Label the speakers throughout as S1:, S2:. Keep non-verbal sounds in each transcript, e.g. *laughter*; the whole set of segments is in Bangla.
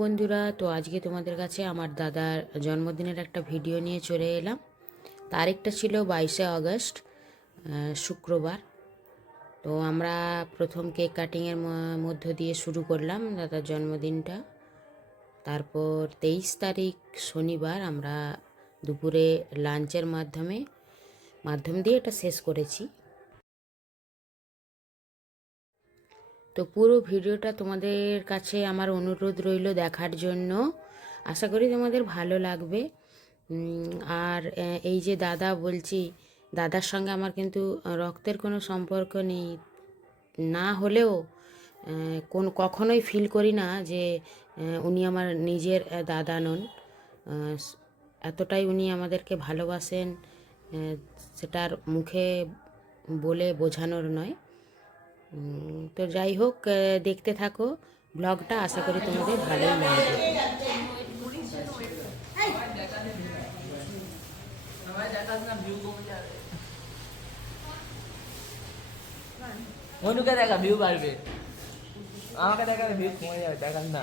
S1: বন্ধুরা, তো আজকে তোমাদের কাছে আমার দাদার জন্মদিনের একটা ভিডিও নিয়ে চলে এলাম। তারিখটা ছিল বাইশে আগস্ট শুক্রবার। তো আমরা প্রথম কেক কাটিংয়ের মধ্য দিয়ে শুরু করলাম দাদার জন্মদিনটা। তারপর তেইশ তারিখ শনিবার আমরা দুপুরে লাঞ্চের মাধ্যমে, মাধ্যম দিয়ে এটা শেষ করেছি। তো পুরো ভিডিওটা তোমাদের কাছে আমার অনুরোধ রইল দেখার জন্য। আশা করি তোমাদের ভালো লাগবে। আর এই যে দাদা বলছি, দাদার সঙ্গে আমার কিন্তু রক্তের কোনো সম্পর্ক নেই। না হলেও কোন, কখনোই ফিল করি না যে উনি আমার নিজের দাদা নন। এতটাই উনি আমাদেরকে ভালোবাসেন সেটার মুখে বলে বোঝানোর নয়। তো যাই হোক আহ, দেখতে থাকো ব্লগটা আশা করি তোমাদের ভালোই লাগবে
S2: মনুকে দেখা ভিউ বাড়বে আমাকে দেখা ভিউ কমে যাবে দেখান না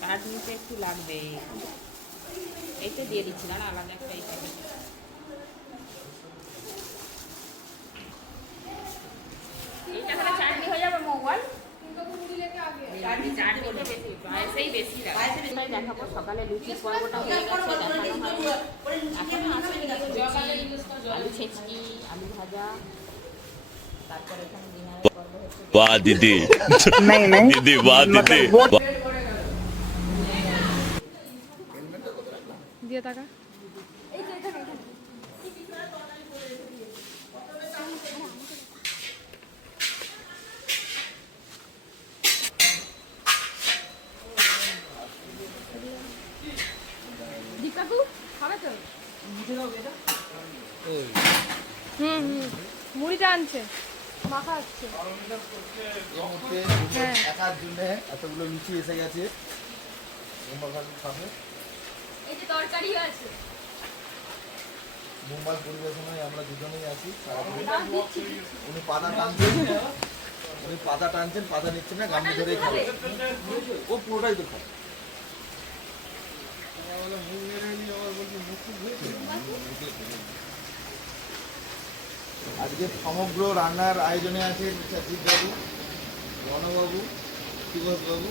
S1: চাট নিতে একটু লাগবে। এই তো দিয়ে দিচ্ছি দাঁড়া আলাদা একটা এই প্যাকেট এইটা তাহলে চাটনি হয়ে যাবে দেখাবো সকালে হয়ে গেছে দেখানো আলু ছেচকি। আলু ভাজা তারপর এখানে ডিনারের পর্ব হচ্ছে
S3: वाह दीदी
S4: नहीं नहीं
S3: दीदी वाह दीदी वाह।
S5: দিয়ে টাকা দীপাকু খাবে তো হুম হুম মুড়িটা আনছে মাখা হচ্ছে।
S4: একার জন্য এতগুলো লুচি এসে গেছে
S5: এই যে তরকারিও আছে।
S4: মুম্বাই পরিবেশনায় আমরা দুজনেই আছি উনি পাতা টানছেন উনি পাতা টানছেন পাতা নিচ্ছেন না গামলি ধরেই খাবে ও পুরোটাই তো খাবে আজকে সমগ্র রান্নার আয়োজনে আছে বাবু রণবাবু বাবু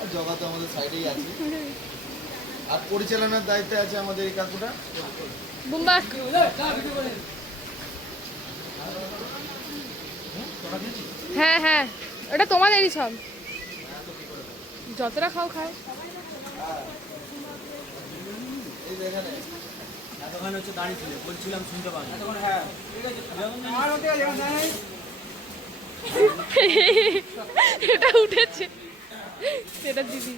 S4: আর জগা তো আমাদের সাইডেই আছে। আর পরিচালনার দায়িত্বে আছে আমাদের এই কাকুটা।
S5: হ্যাঁ হ্যাঁ এটা তোমাদেরই সব। যতটা খাও খায়।
S4: এই
S2: এতক্ষণ হচ্ছে দাঁড়িয়ে ছিল বলছিলাম শুনতে পাই
S5: এটা উঠেছে। এটা দিদি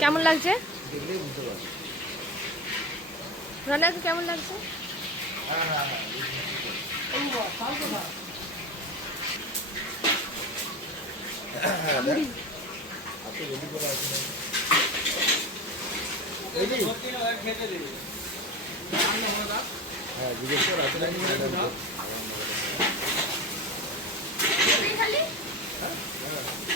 S5: কেমন লাগছে?
S4: দেখলেই বুঝতে পারবে
S5: কেমন লাগছে?
S4: হ্যাঁ জিজ্ঞেস কর আছে নাকি
S5: খালি?
S4: হ্যাঁ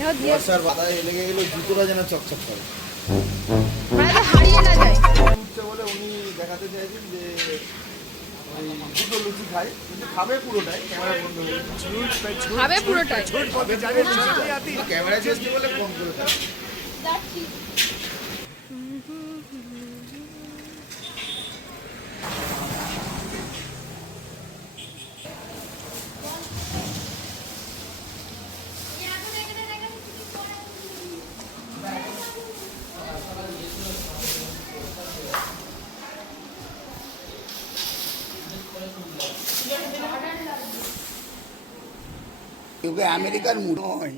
S4: বর্ষার বাধায় লেগে গেলে জুতোটা যেন চকচক করে।
S2: মানে হারিয়ে না যায়।
S4: বলে উনি দেখাতে চাইছেন যে দুটো লুচি খাই কিন্তু খাবে পুরোটাই। ক্যামেরা বন্ধ হয়ে।
S2: খাবে পুরোটাই।
S4: ক্যামেরা চেষ্টা বলে ফোন করে থাকে
S6: তোকে আমেরিকার মুড়ো হয়।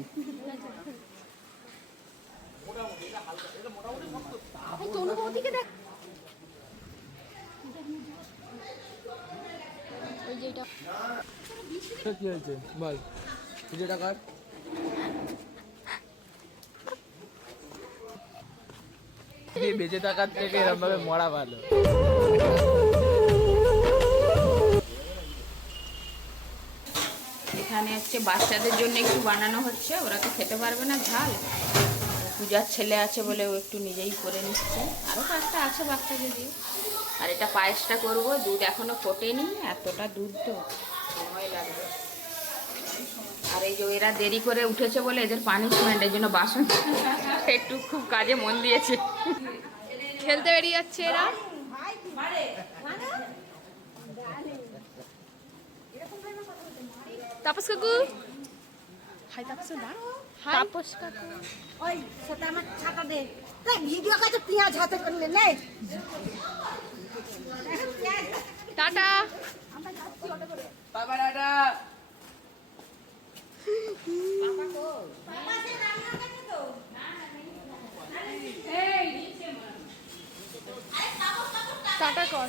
S7: কি হয়েছে? বল। বেঁচে টাকার থেকে এরকম ভাবে মরা ভালো।
S1: হচ্ছে, বাচ্চাদের জন্য একটু বানানো হচ্ছে, ওরা তো খেতে পারবে না, ঝাল। পূজার ছেলে আছে বলে ও একটু নিজেই করে নিচ্ছে। আরও পাঁচটা আছে বাচ্চা যদি। আর এটা পায়েসটা করব, দুধ এখনও ফোটেনি, এতটা দুধ তো, সময় লাগবে। আর এই যে এরা দেরি করে উঠেছে বলে এদের পানিশমেন্ট এর জন্য বাসন *laughs* একটু খুব কাজে মন দিয়েছে।
S2: খেলতে বেরিয়ে যাচ্ছে এরা। তাপস কাকু? High Tapas high. তাপস কাকু।
S8: ওই সেটা আমার ছাতা দে। তাই ভিডিও কাছে পেঁয়াজ হাতে করলে নেই
S2: টাটা।
S7: বাবা দাদা
S2: টাটা কর।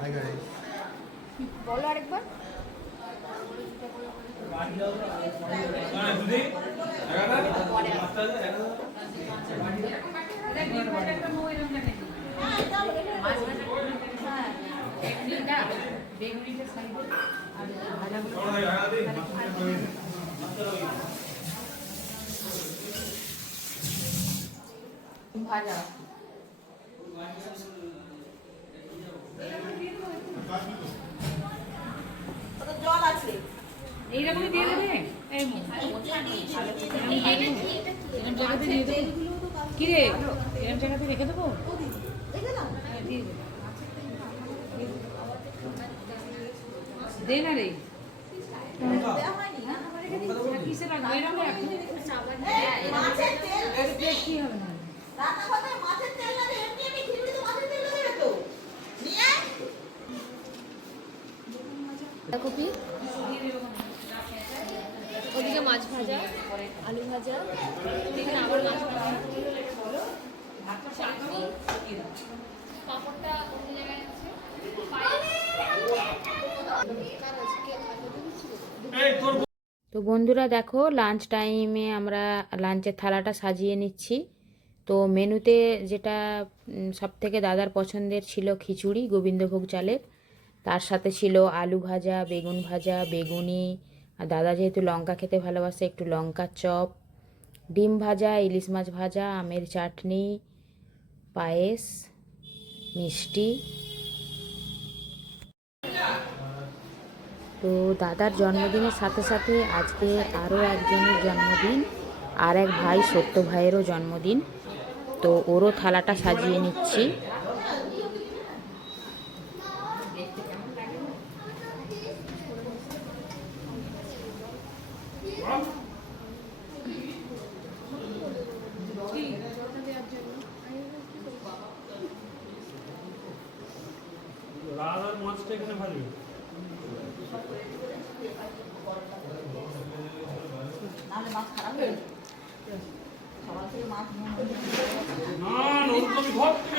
S4: Hi guys.
S2: বলো আরেকবার
S1: ভাজা
S8: জল আছে মাছের তেল রান্না করতে মাছের তেল না দিয়ে এমনি এমনি খিচুড়ি তো মাছের তেল দেবে তো নিয়ে আয়।
S2: কপি ওদিকে মাছ ভাজা, আলু ভাজা আবার মাছ
S1: তো বন্ধুরা দেখো লাঞ্চ টাইমে আমরা লাঞ্চের থালাটা সাজিয়ে নিচ্ছি। তো মেনুতে যেটা সব থেকে দাদার পছন্দের ছিল খিচুড়ি, গোবিন্দভোগ চালের। তার সাথে ছিল আলু ভাজা, বেগুন ভাজা, বেগুনি। আর দাদা যেহেতু লঙ্কা খেতে ভালোবাসে, একটু লঙ্কার চপ। ডিম ভাজা, ইলিশ মাছ ভাজা, আমের চাটনি, পায়েস, মিষ্টি। তো দাদার জন্মদিনের সাথে সাথে আজকে আরও একজনের জন্মদিন আর এক ভাই, সত্য ভাইয়েরও জন্মদিন। তো ওরও থালাটা সাজিয়ে নিচ্ছি
S7: রাধার মাছটা এখানে ভালো
S8: নাহলে মাছ খারাপ হয়ে যাবে। সকাল থেকে মাছ নুন হলুদ দিয়ে
S7: না না ওর তো আমি ঘর থেকে নিয়ে এলাম
S8: তারপরে পরে আনলে সেটাও তো অনেক খারাপ হতো এই পাস্তা সেটা মাছ
S7: বা-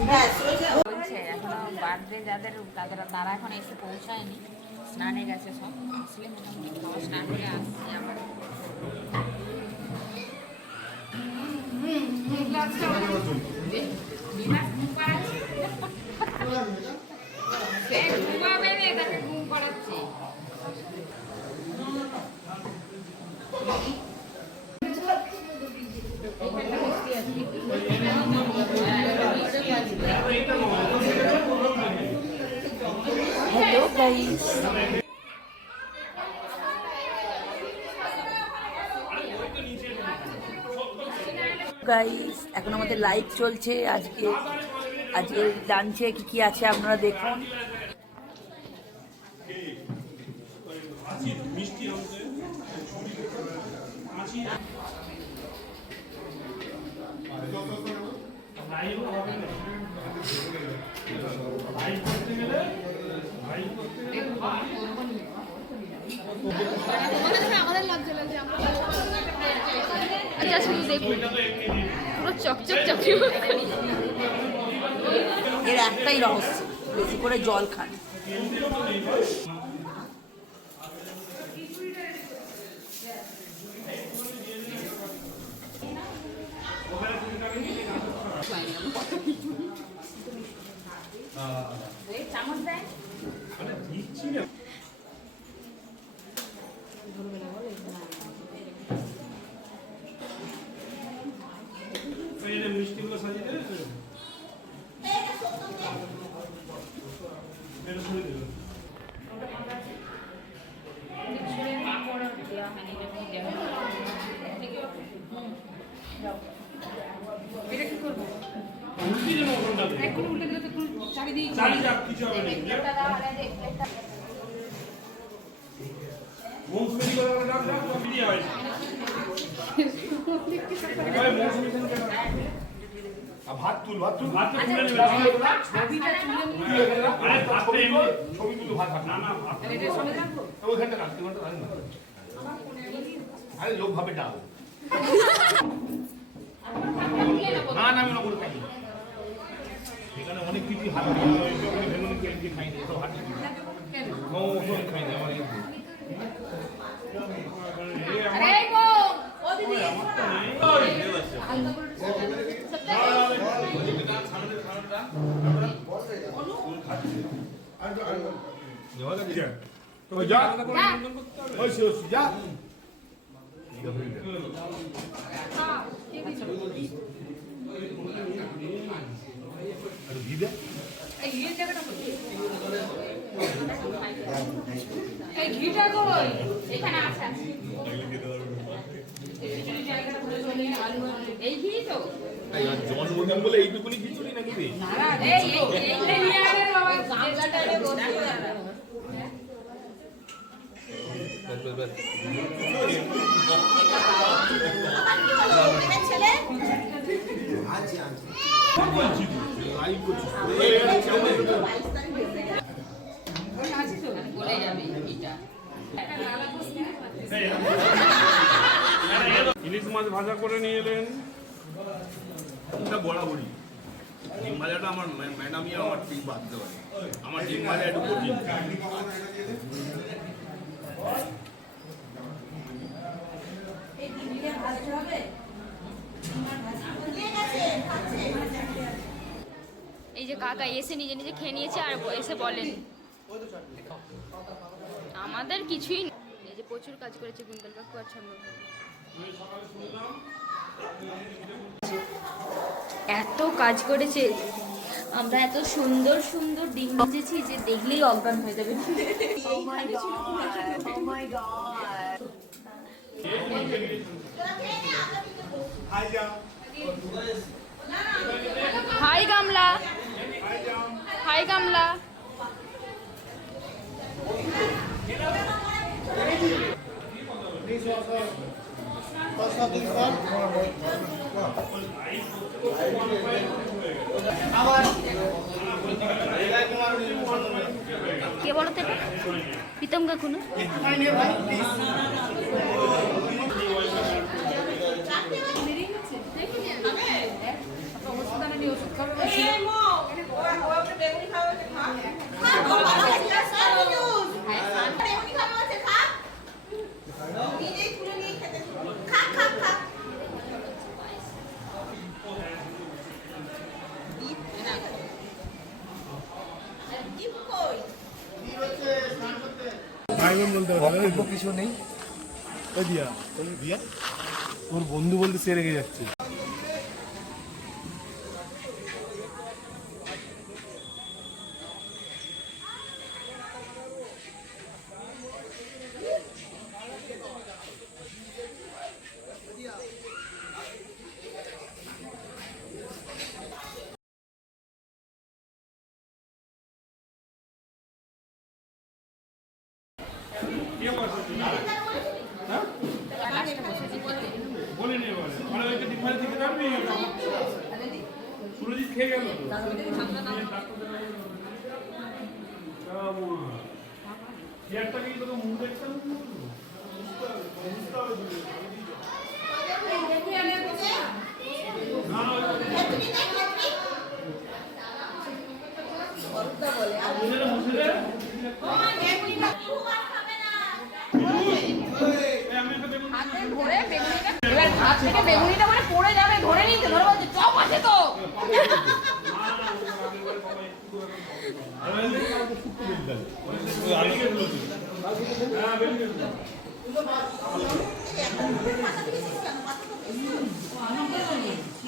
S8: হয়েছে
S1: চলছে এখনও বার্থডে যাদের তাদের তারা এখন এসে পৌঁছায়নি। স্নানে গেছে সব। আসলে মোটামুটি স্নান করে আসছি আবার।
S9: হ্যালো গাইস গাইস এখন আমাদের লাইভ চলছে। আজকে আজকে জানছে কি কি আছে আপনারা দেখুন
S7: মিষ্টি আনতে
S2: তোমাদের কাছে আমাদের লজ্জা লাগছে আমরা আচ্ছা শুধু দেখুন পুরো চকচক চকচক
S9: এর একটাই রহস্য বেশি করে জল খান।
S7: এই যে মিষ্টিগুলো সাজিয়ে দেবে এটা শুনে দেবে উল্টি যেন ওখানটা দেবে। চারি যাক, কিছু হবে না। মৌসুমি করে ডাক, ডাক, ডাক, বেরিয়ে আয়। ওই মৌসুমি সেনকে ডাক। ভাত তুল ভাত তুল ভাত তুলে নেবে আরে ভাতটা এমনি ছবি তুলে ভাত না না ভাত
S10: ওইখানটা রাখতে ওখানটা রাখ না আরে লোক ভাবে ডাল না না আমি খাই না। এখানে অনেক কিছু হাত খাই না এসব হাত ও খাই না আমার যা ওই যা আর ঘি দে
S1: এই ঘি তো।
S10: এই আর জন্মদিন বলে এইটুকুনি খিচুড়ি নাকি
S1: এই এই বাবা গামলাটা রে বসে
S10: ব্যাস, ব্যাস, ব্যাস।
S8: ছেলে
S10: লাইভ করছিস
S8: বাইশ তারিখ হয়েছে
S1: বলে যাবে এটা
S7: ইলিশ মাছ ভাজা করে নিয়ে এলেন।
S10: এটা বরাবরই। ডিম ভাজাটা আমার ম্যাডামই আমার ঠিক বাঁধতে পারে আমার ডিম ভাজা একটু কঠিন।
S2: এই যে কাকা এসে নিজে নিজে খেয়ে নিয়েছে আর এসে বলেন। আমাদের কিছুই প্রচুর কাজ করেছে গুন্ডল কাকু আর এত কাজ করেছে। আমরা এত সুন্দর সুন্দর ডিম ভেজেছি যে দেখলেই অজ্ঞান হয়ে যাবে। হাই গামলা হাই গামলা কে বলো তো? প্রীতম কাকু না
S8: এই মো, ওরা ওরা বেগুনি খাওয়া হচ্ছে, খা। খা, খা, ভালো লাগছে, খা, নুডলস। বেগুনি খাওয়া হচ্ছে, খা। নিজেই তুলে নিয়ে খেতে শুরু। খা, খা, খা। ডিপ, না। ডিপ কই?
S7: বক্তব্য কিছু নেই। দিয়া দিয়া। ওর বন্ধু বলতে সেরে রেগে যাচ্ছে বলে নে বলে মানে ওইটা ডিম ভাজা থেকে যাবে সুরজিৎ খেয়ে গেল চেয়ারটাকে কি তোকে মুখ দেখতে হবে না? বুঝতে হবে তো। না, না, ওই- মুছে দে, মুছে দে।
S8: বেগুনি খা, খুব আর খাবে না।
S7: এই, আমি একটা দেখুন
S2: ধরে বেগুনিটা এবার হাত থেকে বেগুনিটা মানে পড়ে যাবে ধরে নিতে ধরে বলছে চপ আছে তো
S8: এটা- এই, এটা ধর তো, এটা নে।
S7: একটা কিনে নিয়ে নেব
S8: বেগুন ভাজা দে, আর এটা দেখবে না।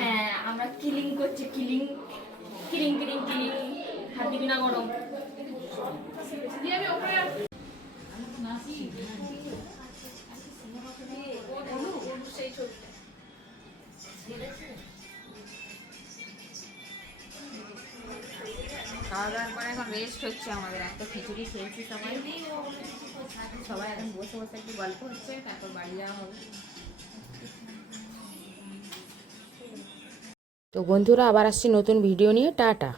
S2: হ্যাঁ আমরা কিলিং করছি কিলিং কিলিং কিলিং কিলিং হাত দিবি না গরম। খাওয়া দাওয়ার পরে এখন রেস্ট হচ্ছে আমাদের। একটা খিচুড়ি খেয়েছি সবাই। সবাই এখন বসে বসে একটু গল্প হচ্ছে তারপর বাড়ি যাওয়া হবে।
S1: তো বন্ধুরা আবার আসছি নতুন ভিডিও নিয়ে। টাটা।